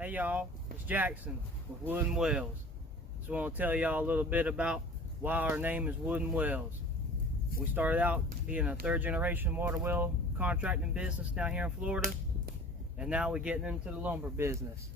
Hey y'all, it's Jackson with Wooden Wells. Just want to tell y'all a little bit about why our name is Wooden Wells. We started out being a third generation water well contracting business down here in Florida, and now we're getting into the lumber business.